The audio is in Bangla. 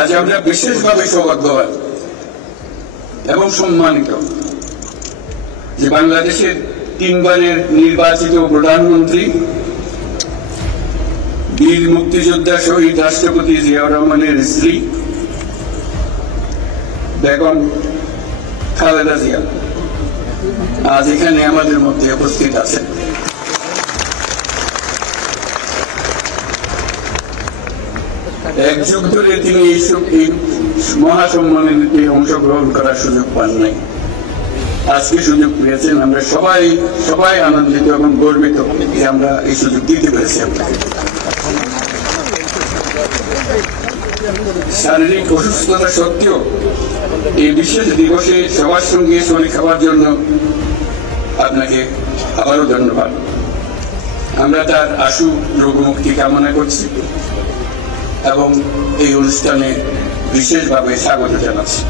আজ আমরা বিশেষভাবে সৌভাগ্যবান এবং সম্মানিত যে বাংলাদেশের তিনবারের নির্বাচিত প্রধানমন্ত্রী বীর মুক্তিযোদ্ধা শহীদ রাষ্ট্রপতি জিয়াউর রহমানের স্ত্রী বেগম খালেদা জিয়া আজ এখানে আমাদের মধ্যে উপস্থিত আছেন। এক যুগ ধরে তিনি এই মহাসম্মেলনে অংশগ্রহণ করার সুযোগ পান নাই, আজকে সুযোগ পেয়েছেন। আমরা সবাই আনন্দিত এবং গর্বিত যে আমরা এই সুযোগ দিতে পেরেছি আপনাকে। শারীরিক অসুস্থতা সত্ত্বেও এই বিশেষ দিবসে সবার সঙ্গে শরীর খাওয়ার জন্য আপনাকে আবারও ধন্যবাদ। আমরা তার আশু রোগমুক্তি কামনা করছি এবং এই অনুষ্ঠানে বিশেষভাবে স্বাগত জানাচ্ছি।